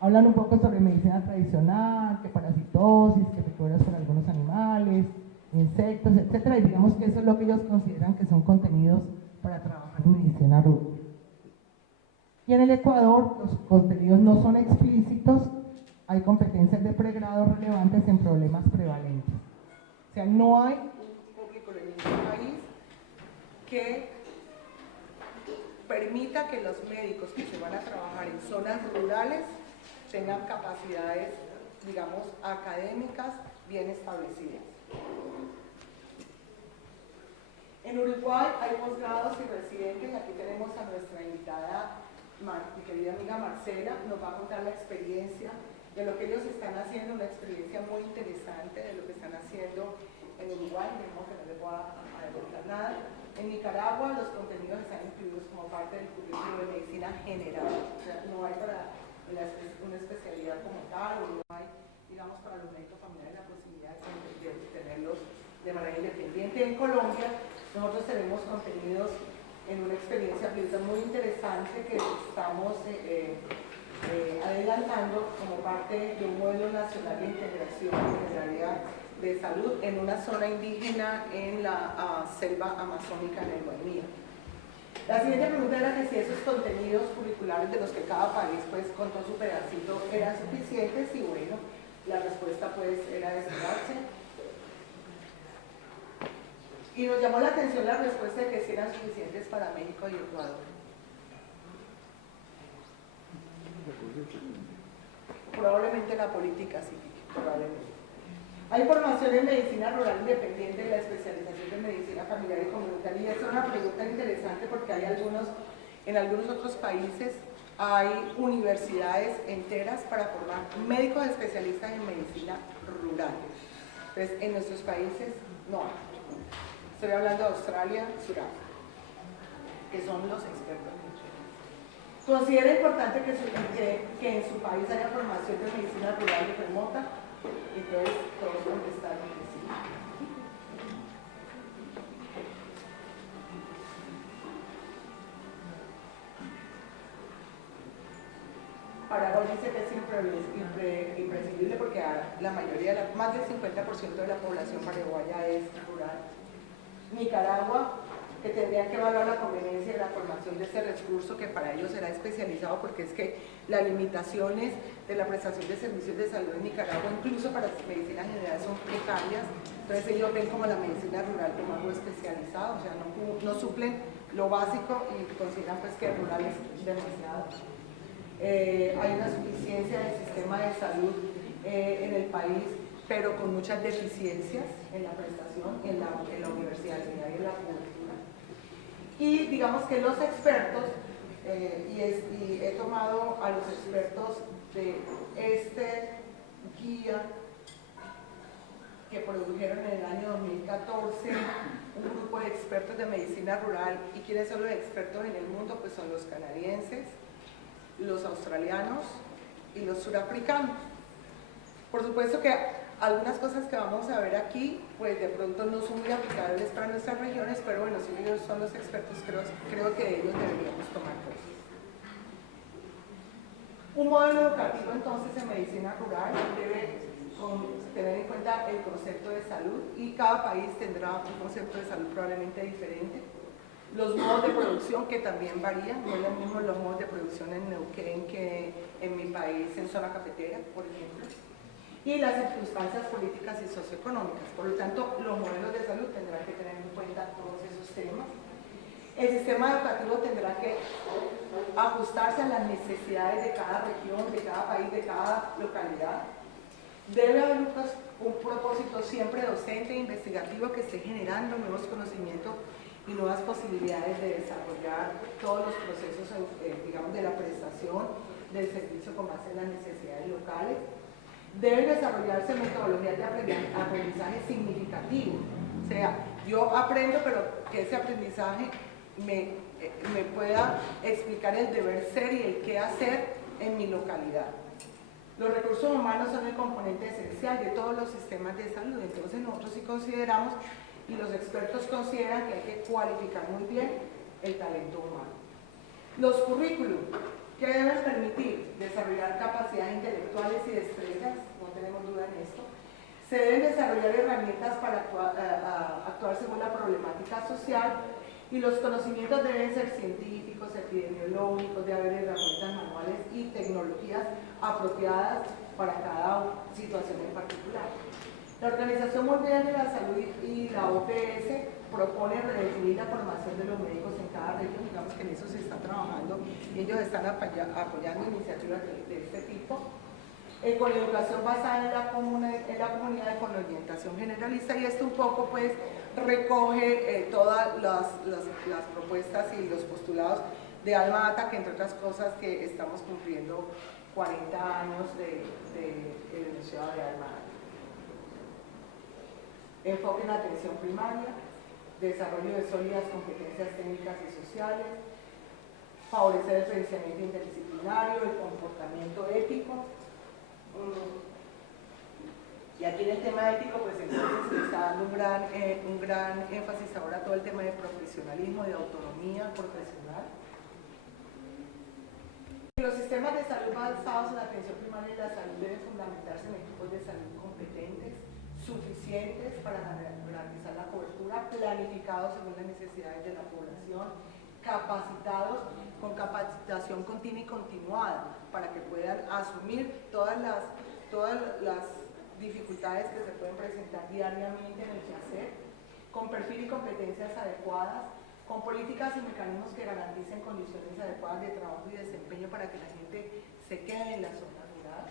Hablan un poco sobre medicina tradicional, que parasitosis, que picaduras por algunos animales, insectos, etcétera. Y digamos que eso es lo que ellos consideran que son contenidos para trabajar en medicina rural. Y en el Ecuador, los contenidos no son explícitos. Hay competencias de pregrado relevantes en problemas prevalentes. O sea, no hay un currículo en ningún país que permita que los médicos que se van a trabajar en zonas rurales tengan capacidades, digamos, académicas bien establecidas. En Uruguay hay posgrados y residentes. Aquí tenemos a nuestra invitada, mi querida amiga Marcela, nos va a contar la experiencia de lo que ellos están haciendo, una experiencia muy interesante de lo que están haciendo en Uruguay, mismo que no les voy a adelantar nada. En Nicaragua los contenidos están incluidos como parte del currículo de medicina general, o sea, no hay para una especialidad como tal, o no hay, digamos, para los médicos familiares la posibilidad de tenerlos de manera independiente. En Colombia nosotros tenemos contenidos en una experiencia muy interesante que estamos adelantando como parte de un modelo nacional de integración en el área de salud en una zona indígena en la selva amazónica en el Guainía. La siguiente pregunta era que si esos contenidos curriculares de los que cada país pues contó su pedacito eran suficientes, y bueno, la respuesta pues era de cerrarse. Y nos llamó la atención la respuesta de que sí eran suficientes para México y Ecuador. Probablemente la política sí, probablemente. Hay formación en medicina rural independiente de la especialización de medicina familiar y comunitaria, y esa es una pregunta interesante porque hay en algunos otros países hay universidades enteras para formar médicos especialistas en medicina rural. Entonces, en nuestros países no hay. Estoy hablando de Australia, Sudáfrica, que son los expertos. ¿Considera importante que en su país haya formación de medicina rural y remota? Entonces, todos contestaron que sí. Paraguay dice que es imprescindible porque la mayoría, más del 50% de la población paraguaya es rural. Nicaragua que tendrían que evaluar la conveniencia de la formación de ese recurso que para ellos será especializado, porque es que las limitaciones de la prestación de servicios de salud en Nicaragua, incluso para medicina general, son precarias. Entonces ellos ven como la medicina rural como algo especializado, o sea, no suplen lo básico y consideran pues que el rural es demasiado. Hay una suficiencia del sistema de salud en el país, pero con muchas deficiencias en la prestación, en la universalidad y en la cobertura. Y digamos que los expertos, y he tomado a los expertos de este guía que produjeron en el año 2014 un grupo de expertos de medicina rural. ¿Y quiénes son los expertos en el mundo? Pues son los canadienses, los australianos y los surafricanos. Por supuesto que algunas cosas que vamos a ver aquí, pues de pronto no son muy aplicables para nuestras regiones, pero bueno, si ellos son los expertos, creo que de ellos deberíamos tomar cosas. Un modelo educativo entonces en medicina rural debe tener en cuenta el concepto de salud, y cada país tendrá un concepto de salud probablemente diferente. Los modos de producción, que también varían, no es lo mismo los modos de producción en Neuquén que en mi país, en zona cafetera, por ejemplo, y las circunstancias políticas y socioeconómicas. Por lo tanto, los modelos de salud tendrán que tener en cuenta todos esos temas. El sistema educativo tendrá que ajustarse a las necesidades de cada región, de cada país, de cada localidad. Debe haber un propósito siempre docente e investigativo que esté generando nuevos conocimientos y nuevas posibilidades de desarrollar todos los procesos, digamos, de la prestación del servicio con base en las necesidades locales. Deben desarrollarse metodologías de aprendizaje significativo. O sea, yo aprendo, pero que ese aprendizaje me pueda explicar el deber ser y el qué hacer en mi localidad. Los recursos humanos son el componente esencial de todos los sistemas de salud, entonces nosotros sí consideramos, y los expertos consideran, que hay que cualificar muy bien el talento humano. Los currículum, que deben permitir desarrollar capacidades intelectuales y destrezas, no tenemos duda en esto. Se deben desarrollar herramientas para actuar según la problemática social, y los conocimientos deben ser científicos, epidemiológicos, debe haber herramientas manuales y tecnologías apropiadas para cada situación en particular. La Organización Mundial de la Salud y la OPS propone redefinir la formación de los médicos en cada región, digamos que en eso se está trabajando, y ellos están apoyando iniciativas de este tipo. Con educación basada en la comunidad y con orientación generalista, y esto un poco pues recoge todas las propuestas y los postulados de Alma Ata, que entre otras cosas que estamos cumpliendo 40 años del enunciado de Alma Ata. Enfoque en la atención primaria, desarrollo de sólidas competencias técnicas y sociales, favorecer el pensamiento interdisciplinario, el comportamiento ético. Y aquí en el tema ético, pues entonces se está dando un gran énfasis ahora a todo el tema de profesionalismo, de autonomía profesional. Los sistemas de salud basados en la atención primaria y la salud deben fundamentarse en equipos de salud competentes, suficientes para garantizar la cobertura, planificados según las necesidades de la población, capacitados con capacitación continua y continuada para que puedan asumir todas las dificultades que se pueden presentar diariamente en el quehacer, con perfil y competencias adecuadas, con políticas y mecanismos que garanticen condiciones adecuadas de trabajo y desempeño para que la gente se quede en la zona rural.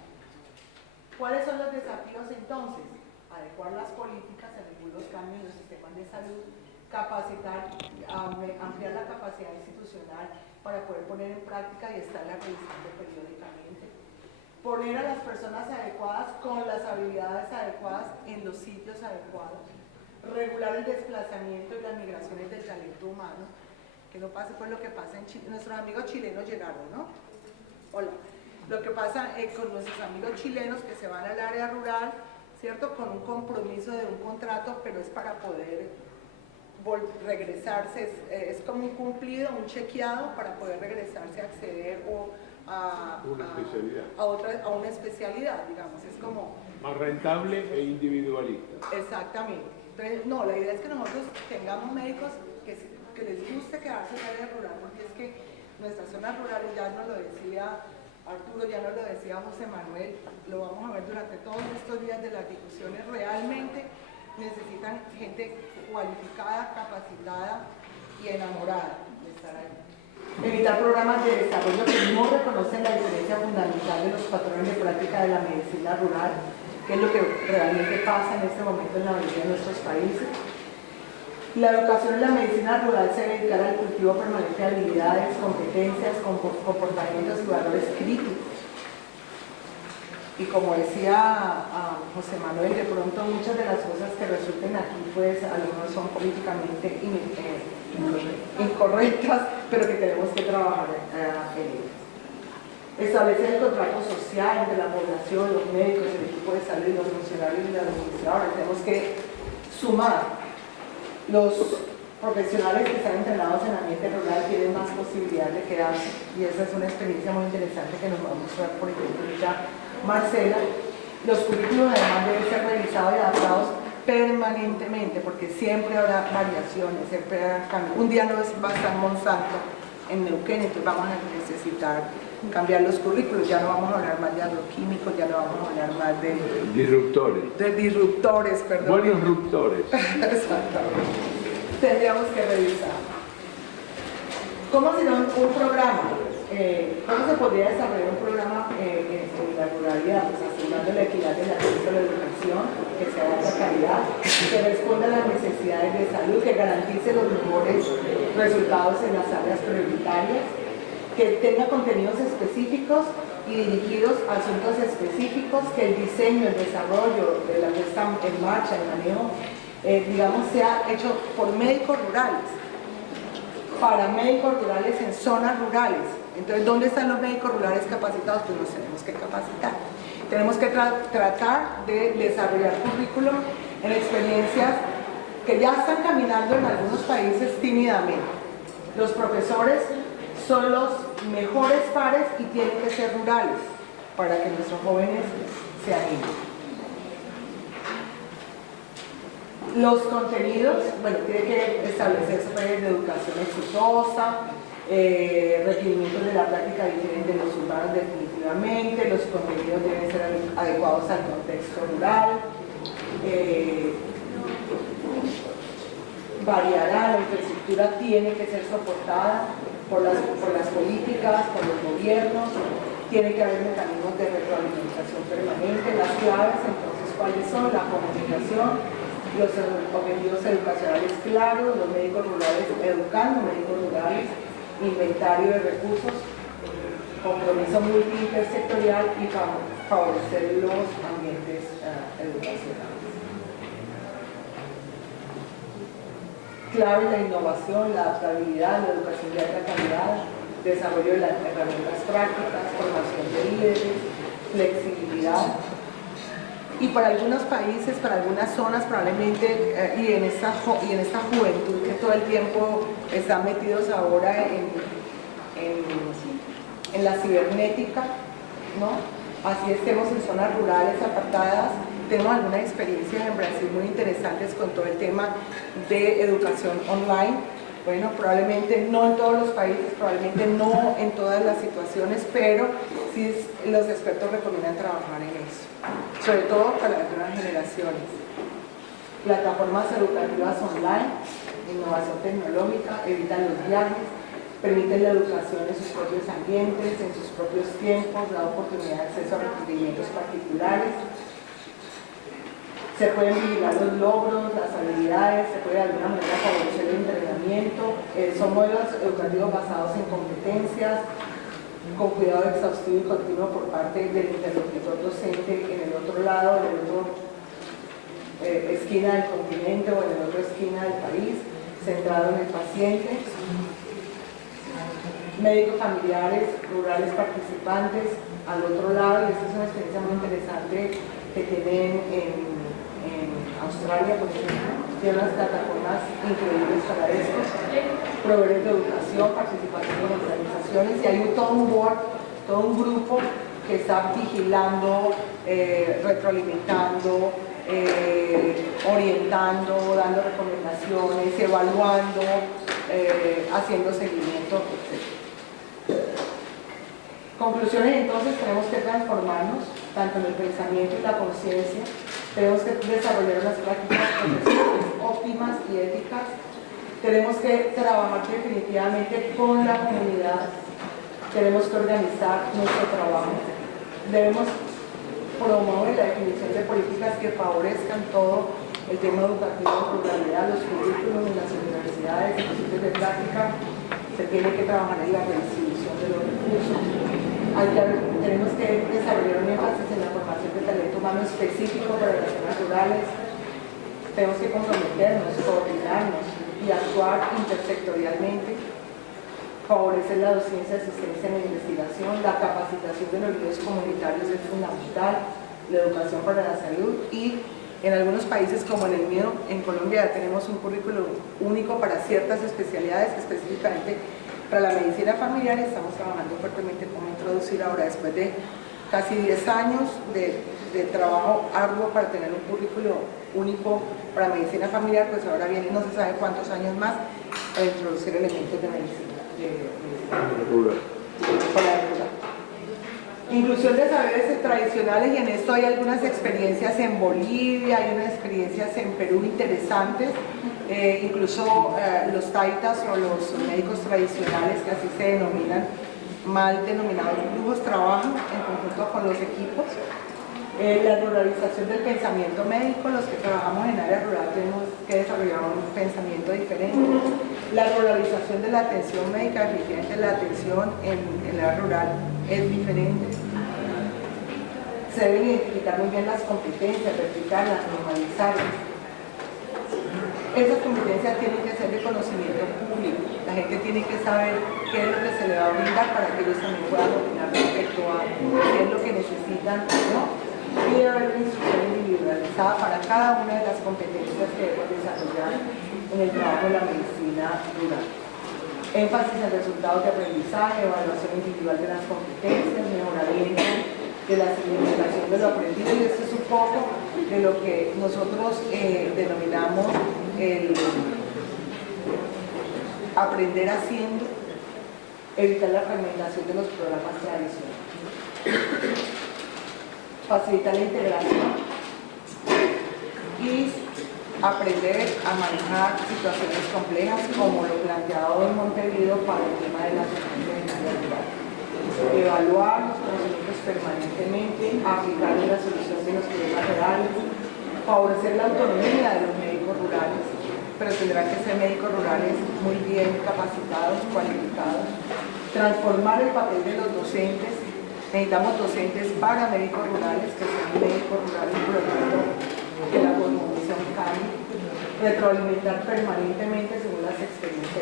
¿Cuáles son los desafíos entonces? Adecuar las políticas según los cambios en los sistemas de salud, capacitar, ampliar la capacidad institucional para poder poner en práctica y estarla revisando periódicamente. Poner a las personas adecuadas con las habilidades adecuadas en los sitios adecuados. Regular el desplazamiento y las migraciones del talento humano. Que no pase por lo que pasa en Chile. Nuestros amigos chilenos llegaron, ¿no? Hola. Lo que pasa con nuestros amigos chilenos que se van al área rural, ¿cierto? Con un compromiso de un contrato, pero es para poder regresarse, es como un cumplido, un chequeado para poder regresarse a acceder a una especialidad, digamos, es como... Más rentable e individualista. Exactamente. Entonces, no, la idea es que nosotros tengamos médicos que que les guste quedarse en el área rural, porque es que nuestras zonas rurales, ya nos lo decía Arturo, ya nos lo decía José Manuel, lo vamos a ver durante todos estos días de las discusiones, realmente necesitan gente cualificada, capacitada y enamorada de estar ahí. Evitar programas de desarrollo que no reconocen la diferencia fundamental de los patrones de práctica de la medicina rural, que es lo que realmente pasa en este momento en la mayoría de nuestros países. La educación en la medicina rural se debe dedicar al cultivo permanente de habilidades, competencias, comportamientos y valores críticos. Y como decía José Manuel, de pronto muchas de las cosas que resulten aquí, pues a lo mejor son políticamente incorrectas, pero que tenemos que trabajar en ellas. Establecer el contrato social entre la población, los médicos, el equipo de salud, los funcionarios y los administradores. Tenemos que sumar. Los profesionales que están entrenados en ambiente rural tienen más posibilidad de quedarse, y esa es una experiencia muy interesante que nos va a mostrar, por ejemplo, ya Marcela. Los currículos además deben ser revisados y adaptados permanentemente, porque siempre habrá variaciones, siempre habrá cambios. Un día no va a estar Monsanto en Neuquén, entonces vamos a necesitar cambiar los currículos, ya no vamos a hablar más de agroquímicos, ya no vamos a hablar más de disruptores. De disruptores, perdón. Buenos disruptores. Exactamente. Tendríamos que revisar. ¿Cómo será un programa? ¿Cómo se podría desarrollar un programa en la ruralidad? Pues asegurando la equidad del acceso a la educación, que sea de alta calidad, que responda a las necesidades de salud, que garantice los mejores resultados en las áreas prioritarias, que tenga contenidos específicos y dirigidos a asuntos específicos, que el diseño, el desarrollo de la puesta en marcha, el manejo, digamos, sea hecho por médicos rurales, para médicos rurales en zonas rurales. Entonces, ¿dónde están los médicos rurales capacitados? Pues nos tenemos que capacitar. Tenemos que tratar de desarrollar currículum en experiencias que ya están caminando en algunos países tímidamente. Los profesores son los mejores pares y tienen que ser rurales para que nuestros jóvenes se animen. Los contenidos, bueno, tiene que establecerse redes de educación exitosa, requerimientos de la práctica diferente de los urbanos definitivamente, los contenidos deben ser adecuados al contexto rural, variará, la infraestructura tiene que ser soportada por las políticas, por los gobiernos, tiene que haber mecanismos de retroalimentación permanente, las claves, entonces, ¿cuáles son? La comunicación, los objetivos educacionales claros, los médicos rurales educando, médicos rurales, inventario de recursos, compromiso multi-intersectorial y favorecer los ambientes educacionales. Clave la innovación, la adaptabilidad, la educación de alta calidad, desarrollo de las herramientas prácticas, formación de líderes, flexibilidad. Y para algunos países, para algunas zonas probablemente, y en esta juventud que todo el tiempo están metidos ahora en la cibernética, ¿no? Así estemos en zonas rurales apartadas. Tenemos algunas experiencias en Brasil muy interesantes con todo el tema de educación online. Bueno, probablemente no en todos los países, probablemente no en todas las situaciones, pero sí los expertos recomiendan trabajar en eso, sobre todo para las nuevas generaciones. Plataformas educativas online, innovación tecnológica, evitan los viajes, permiten la educación en sus propios ambientes, en sus propios tiempos, da oportunidad de acceso a requerimientos particulares. Se pueden vigilar los logros, las habilidades, se puede de alguna manera favorecer el entrenamiento. Son modelos educativos basados en competencias, con cuidado exhaustivo y continuo por parte del interlocutor docente en el otro lado, en el otro esquina del continente o en el otro esquina del país, centrado en el paciente. Médicos familiares, rurales participantes al otro lado, y esta es una experiencia muy interesante que tienen en Australia, por ejemplo, tiene unas plataformas increíbles para esto, proveedores de educación, participación en organizaciones, y hay todo un board, todo un grupo que está vigilando, retroalimentando, orientando, dando recomendaciones, evaluando, haciendo seguimiento, etc. Conclusiones, entonces, tenemos que transformarnos, tanto en el pensamiento y la conciencia, tenemos que desarrollar unas prácticas profesionales óptimas y éticas, tenemos que trabajar definitivamente con la comunidad, tenemos que organizar nuestro trabajo, debemos promover la definición de políticas que favorezcan todo el tema educativo en ruralidad, los currículos en las universidades, en los sitios de práctica, se tiene que trabajar en la redistribución de los recursos. Tenemos que desarrollar un énfasis en la formación de talento humano específico para las zonas rurales. Tenemos que comprometernos, coordinarnos y actuar intersectorialmente, favorecer la docencia, asistencia en la investigación, la capacitación de los líderes comunitarios es fundamental, la educación para la salud y en algunos países como en el mío, en Colombia, tenemos un currículo único para ciertas especialidades, específicamente para la medicina familiar, y estamos trabajando fuertemente cómo introducir ahora, después de casi 10 años de trabajo arduo para tener un currículo único para medicina familiar, pues ahora viene no se sabe cuántos años más para introducir elementos de medicina rural. Inclusión de saberes tradicionales, y en esto hay algunas experiencias en Bolivia, hay unas experiencias en Perú interesantes, incluso los taitas o los médicos tradicionales, que así se denominan, mal denominados brujos, trabajan en conjunto con los equipos. La ruralización del pensamiento médico, los que trabajamos en área rural tenemos que desarrollar un pensamiento diferente. La ruralización de la atención médica, efectivamente la atención en el área rural es diferente. Se deben identificar muy bien las competencias, replicarlas, normalizarlas. Esas competencias tienen que ser de conocimiento público. La gente tiene que saber qué es lo que se le va a brindar para que ellos también puedan opinar respecto a qué es lo que necesitan o no. Y debe haber una instrucción individualizada para cada una de las competencias que debemos desarrollar en el trabajo de la medicina rural. Énfasis en resultados de aprendizaje, evaluación individual de las competencias, mejoramiento de la significación de lo aprendido, y esto es un poco de lo que nosotros denominamos el aprender haciendo, evitar la fragmentación de los programas tradicionales, facilitar la integración y aprender a manejar situaciones complejas como lo planteado en Montevideo para el tema de la sostenibilidad rural. Evaluar los conocimientos permanentemente, aplicar la solución de los problemas rurales, favorecer la autonomía de los médicos rurales, pero tendrán que ser médicos rurales muy bien capacitados, cualificados, transformar el papel de los docentes. Necesitamos docentes para médicos rurales, que sean médicos rurales, por lo tanto, que la cosmovisión cambie, retroalimentar permanentemente según las experiencias